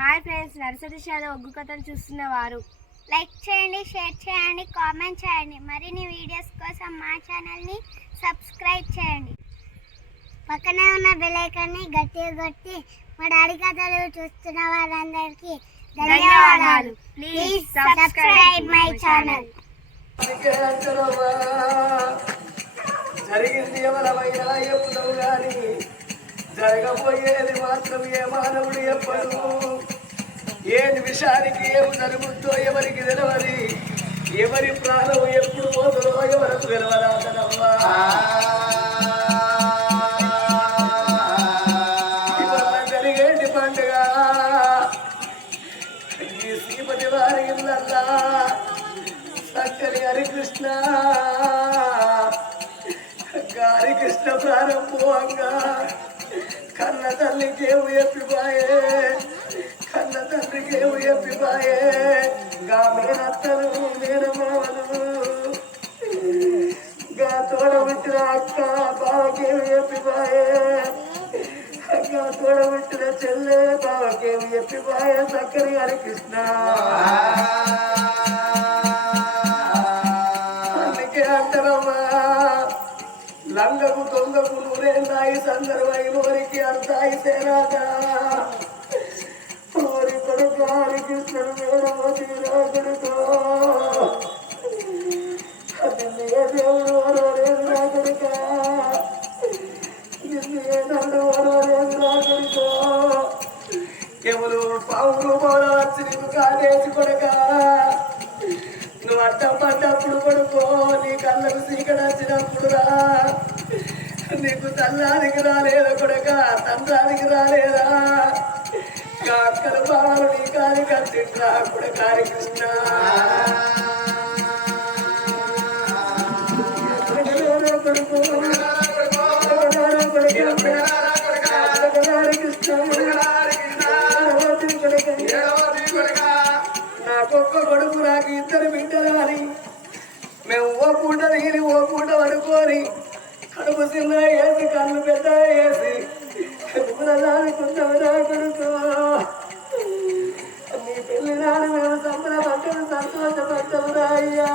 Hi friends, nursery shallow ఒగ్గు కథలు చూస్తున్నవారు like చేయండి, share చేయండి, కామెంట్ చేయండి. మరిన్ని వీడియోస్ కోసం మా ఛానల్ని సబ్స్క్రైబ్ చేయండి. పక్కనే ఉన్న బెల్ ఐకాన్ని గట్టిగా కొట్టి మా డాడీ కథలు చూస్తున్న వారందరికీ ధన్యవాదాలు. Please subscribe my channel. జరిగింది ఎవరమైనా ఎప్పుడవు గాని జరగబోయేది మాత్రం ఏ మానవుడు ఎప్పుడు ఏ నిమిషానికి ఏమి జరుగుతుందో ఎవరికి తెలవది. ఎవరి ప్రాణం ఎప్పుడు పోతుందో ఎవరికి తెలవరాదనమ్మా. ఇవాళ జరిగేటి పండుగ ఈ శ్రీపతి వారి ఇళ్ళల్లా చక్కని హరికృష్ణ గారి కృష్ణ ప్రారంభంగా కన్న తల్లికేవు ఎప్పిపాయే, కన్న తండ్రికేవు ఎప్పిపాయే. గా మేనత్తలు మేనమామలు గా తోడబుట్టిన అక్క బావకేవు ఎప్పిపాయే, గా తోడబుట్టిన చెల్లె బావకేవు ఎప్పిపాయే. చక్కని హరికృష్ణ అందుకే అంటారమ్మా, లంగకు దొంగకు నూరేళ్ళాయి సందర్భై నోరికి అర్థాయి సేరాగా. ఓరి కొడుకు హరికృష్ణుడు వేరమోది కొడుకో అది ఏ దేవుడు ఓరలేదు రా కొడుక, నిన్ను ఏ తండ్రి ఓరలేదు రా కొడుకో. ఎవరు పావులు పోల వచ్చి నీకు కాదేసి కొడుక, నువ్వు అడ్డం పడ్డప్పుడు కొడుకో, నీ కళ్ళకు సీకడ వచ్చినప్పుడు రా, నీకు తల్లానికి రాలేదా కొడుక, తండ్రానికి రాలేదా. అక్కడ బాలు నీ కాని కట్టిండ్రా కొడుక హరికృష్ణ. నాకొక్క కొడుకు నాకు ఇద్దరు బిడ్డలు అని మేము ఓ పూట నీరు ఓ పూట పడుకొని కడుపు చిన్న వేసి కళ్ళు పెద్ద వేసి అనుకుంటావురా కొడుకు. నీ పెళ్లి నాడు మేము సంబరపడ్డాము, సంతోషపడ్డావురా అయ్యా.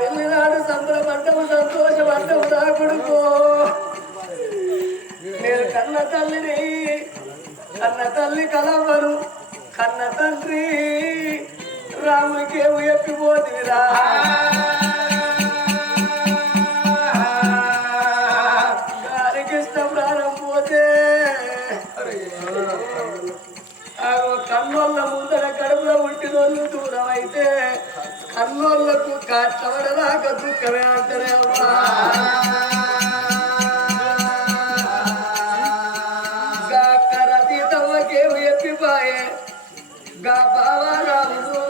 పెళ్లి నాడు సంబరపడ్డాము, సంతోషపడ్డావురా కొడుకు. నేను కన్న తల్లిని, కన్న తల్లి కలవరు, కన్న తండ్రి రాముడికేమో ఎప్పిపోతుందిరా. హరికృష్ణ ప్రాణం పోతే కన్నోళ్ళ ముందర కడుపులో పుట్టినోళ్ళు దూరం అయితే కన్నోళ్లకు కట్టబడదాకా దుఃఖమే అంటారే అమ్మా. కరతీతమ్మకేమో ఎప్పిపాయే, గా బావారాముడు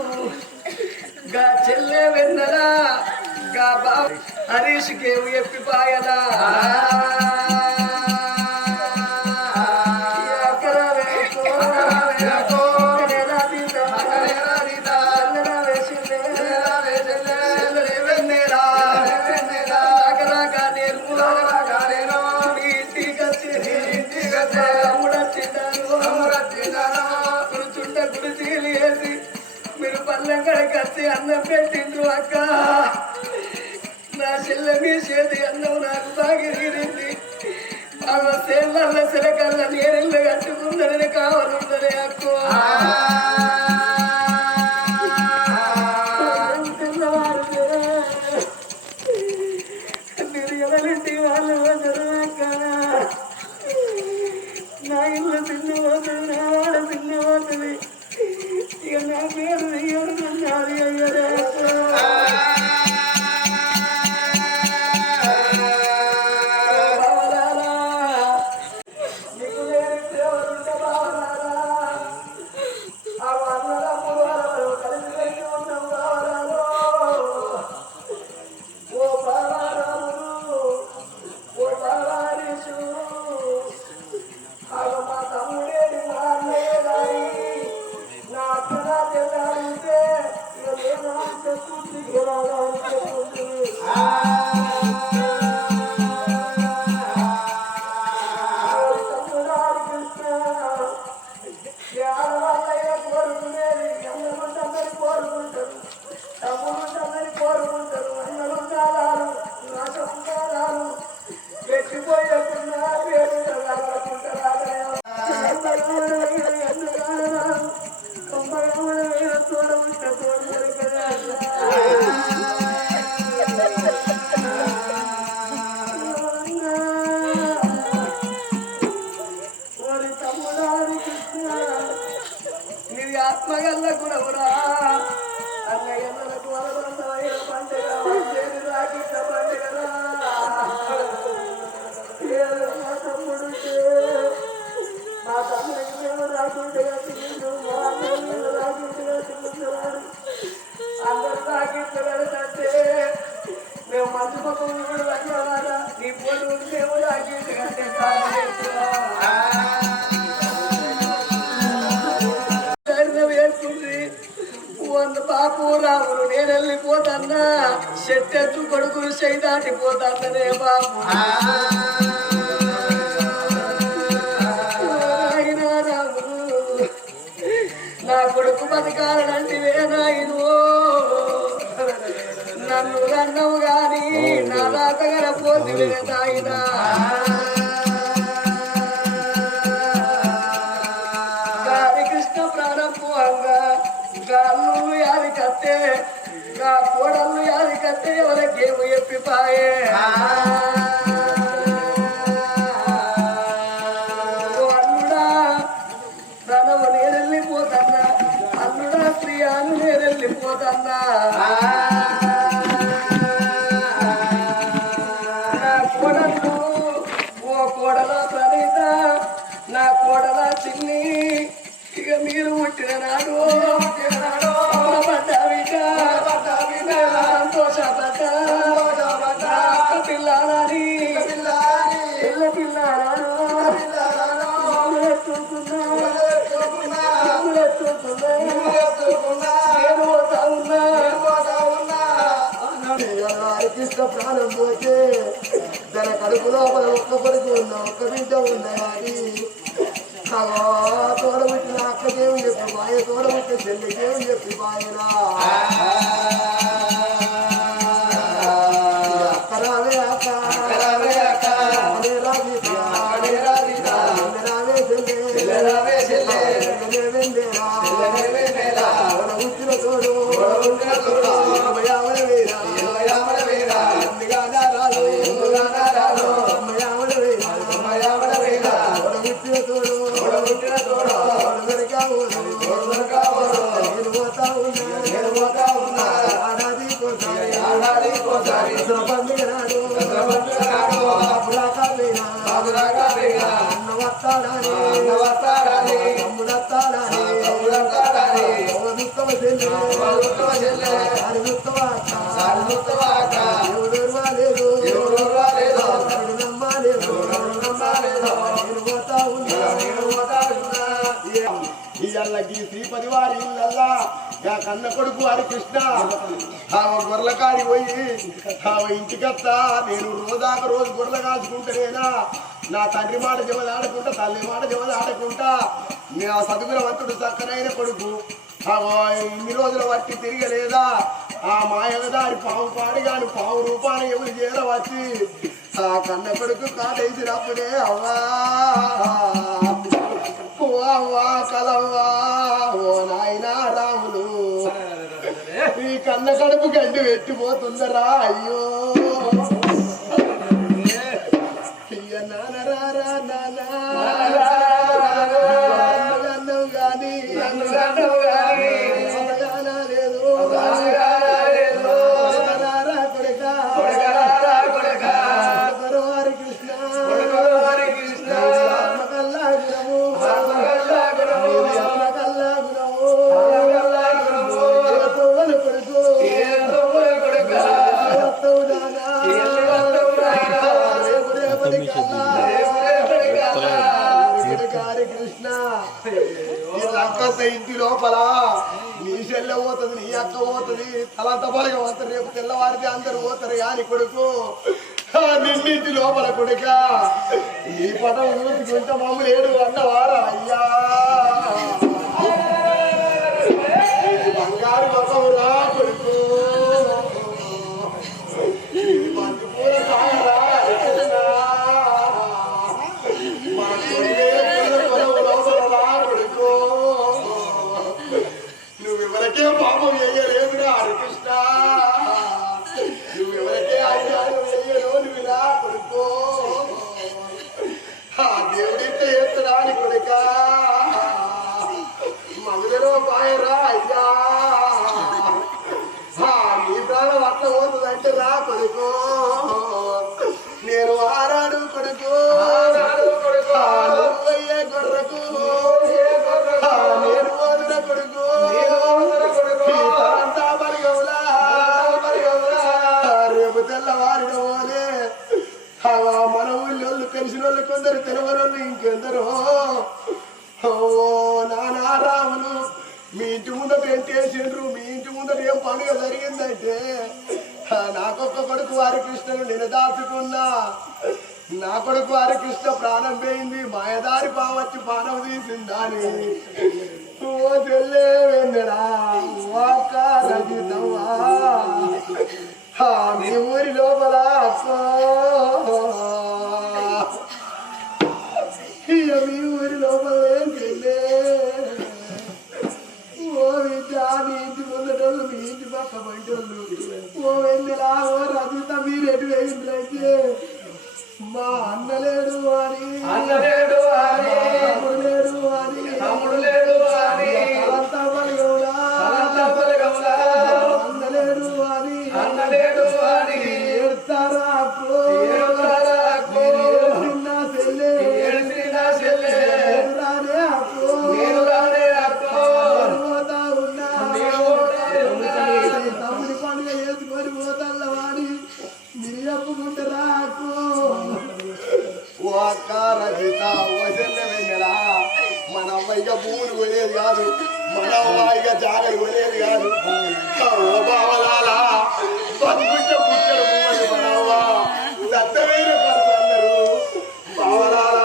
గా చెల్లె వెన్నెలా, గా బావ హరీష్కేమో ఎప్పిపాయలా. మీరు పళ్ళం కడికొచ్చి అన్నం పెట్టిండ్రు అక్క, నా చెల్లె మీ చేతి అన్నం నాకు బాగా తీరింది. అలా సేళ్ళ సిరకల్ల నీరిళ్ళు కట్టుకుందని కావాలందరే అక్క. మీరు ఎవరింటి వాళ్ళు అక్క, నా ఇల్లు తిన్నపోతుంది, నా వాడ తిన్నపోతుంది. ఇక నా పేరు ఎవరుకున్నది అయ్యరే. నీకు లేని ఎవరుంటే బావలారా, ఆ తమ్ముడు మా తమ్ముడికి మేము రాకుండగా తిరిగి మా అన్నయ్య రాకుండగా తిరుగుతున్నాడు అందరూ రాకించగలదంటే మేము మంచి పక్కన కూడా వచ్చేవారా నీ పోటీ మేము రాకించగంటే వేస్తుంది వంద పాపు రాములు నేను వెళ్ళిపోతాన్నా చెట్టెత్తు కొడుకులు చేయి దాటిపోతానే బాబు నా కొడుకు బతకాలంటే నాయను నన్ను రన్నవు గాని నా రాతగల పోతే నాయన గారి కృష్ణ ప్రాణం పోంగా గాళ్ళు యాది కత్తే గా కోడళ్ళు యాది కత్తే ఎవరికేమో చెప్పిపాయే వెళ్ళిపోతన్నా నా కోడలు ఓ కోడల ప్రణీత నా కోడల చిన్ని ఇక మీరు పుట్టిన నాడు సంతోషపడ్డా పిల్లని పిల్ల పిల్లాడు కృష్ణ ప్రాణం పోతే తన కడుపు లోపల ఒక్క కొడుకు ఉన్నా ఒక్క బిడ్డ ఉన్నా కానీ తోడబుట్టిన అక్కకేమి చెప్పి బాయ తోడబుట్టిన చెల్లికేమి చెప్పి బాయనా అక్కరావే అక్క వచ్చిన తోడు శ్రీపతి వారి ఇళ్ళల్లా కన్న కొడుకు హరి కృష్ణ గొర్రెలకాడి పోయి ఇంటికత్తా నేను రోజు గొర్రెలు కాల్చుకుంటేనేనా నా తండ్రి మాట జమదాడకుండా తల్లి మాట జమదాడకుండా నా సదుగురవంతుడు చక్కనైన కొడుకు ఇన్ని రోజుల బట్టి తిరగలేదా ఆ మాయగదారి పాము పాడిగాను పాము రూపాన ఎవరు చేరవచ్చి ఆ కన్న కొడుకు కాటేసినప్పుడే అవ్వా అవ్వా కలవ్వా ఓ నాయనా రాములు ఈ కన్న కడుపు గండి పెట్టిపోతుందరా అయ్యో అయ్య నానరారా నానా అన్నవు గాని లేదు హరి కృష్ణ కృష్ణ ఇంటి లోపల నీ చెల్లె పోతుంది నీ అక్క పోతుంది తలంత బలగా పోతారు రేపు తెల్లవారితే అందరు పోతారు యాని కొడుకు నిన్నింటి లోపల కొడుక ఈ పదం చూసుకుంటే మమ్మల్ని ఏడు అన్నవారా అయ్యా బంగారు పదం రా కొడుకు బంతి పూల సాగరా నువ్వెవరికే పాపం వేయలేదురా హరికృష్ణ నువ్వెవరికే అయ్యాలు వేయలో నువ్వు రా కొడుకో ఆ దేవుడింటే ఎత్తరాని కొడుక మగదలో పాయరా అయ్యా నీ ప్రాణం అట్ల పోతుందంటే రా కొడుకో నేను ఆరాడు కొడుకు తెలవరలు ఇంకెందరో ఓ నానా రాములు మీ ఇంటి ముందట ఏం చేసిండ్రు మీ ఇంటి ముందట ఏం పండుగ జరిగిందంటే నాకొక్క కొడుకు వారి కృష్ణను నేను దాచుకున్నా నా కొడుకు వారి కృష్ణ ప్రాణం పోయింది మాయదారి పావచ్చి పానం తీసిందాని ఓ చెల్లే వెన్నెలా మీ ఊరి లోపల మీ ఊరి లోపల ఏం చెల్లే ఓ విద్య మీ ఇంటి ముందటోళ్ళు మీ ఇంటి పక్క పంటోళ్ళు ఓ వెన్నెలా ఓ రజిత మీరెటు వేయింట్లయితే మా అన్నలేడు అని అన్నలేడు అని తమ్ముడు లేడు అని అన్నలేడు అని ఏడ్తారా తమ్ముడి పండుగ వేసుకొని పోతాళ్ళ వాడి మీరు చెప్పుకుంటారా ఓ అక్క రజిత ఓ చెల్లె వెన్నెలా మన అమ్మాయిగా భూములు కొనేది కాదు మన అమ్మాయిగా జాగలు కొనేది కాదు ఓ బావలాలా బతుకుంటే పుట్టడు భూములు మన అవ్వ దత్తమైన పరుపు అందరూ బావలాలా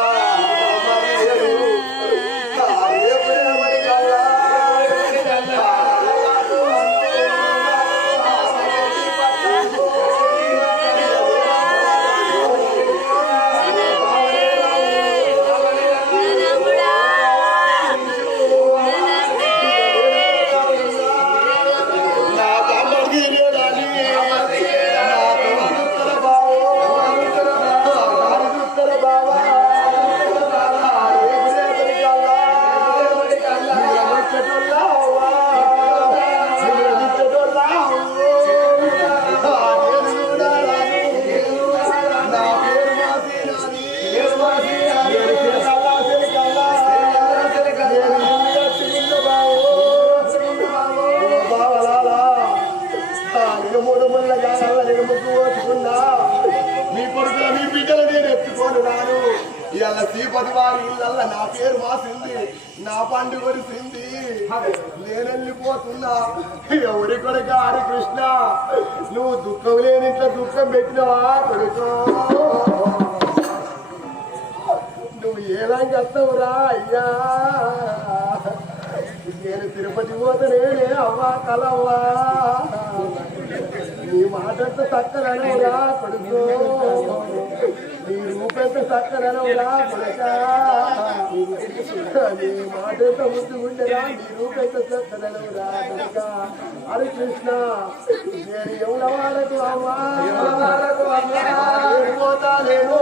మీ కొడుకుల మీ బిడ్డలు నేను ఎత్తుకోను రాను ఇలా శ్రీపతి వారి ఇళ్ళల్లా నా పేరు మాసింది నా పండుగ కొరిసింది నేను వెళ్ళిపోతున్నా ఎవరి కొడుక హరి కృష్ణ నువ్వు దుఃఖం లేని ఇంట్లో దుఃఖం పెట్టినవా కొడుకో నువ్వు ఏదానికి వస్తావురా అయ్యా నేను తిరుపతి పోతేనే అవ్వా కలవ్వా నీ మాటంత చక్కదనవురా కొడుకు నీ రూపెంత చక్కదనవురా కొడుక నీ మాటంత ముద్దు ఉండరా నీ రూపెంత చక్కదనవురా కొడుక హరి కృష్ణ నేను ఎవడ వాళ్ళకు అమ్మా పోతా నేను